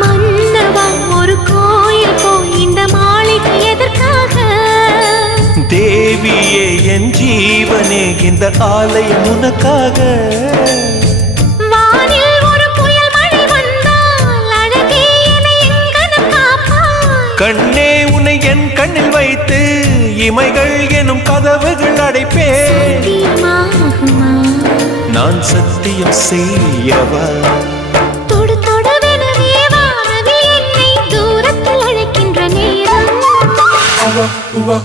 மன்னவா ஒரு கோயில் போய் இந்த மாளிகை எதற்காக? தேவியே என் ஜீவனே இந்த ஆலயம் உனக்காக. வானில் ஒரு புயல் மழை வந்தால் அழகே என்னை எங்கனம் காப்பாய். கண்ணே உன்னை என் கண்ணில் வைத்து இமைகள் எனும் கதவுகள் அடைப்பேன். சத்தியமாகுமா? நான் சத்தியம் செய்யவா? தொடு தொடுவெனவே வானவில் என்னை தூரத்தில் அழைக்கின்ற நேரம். உவா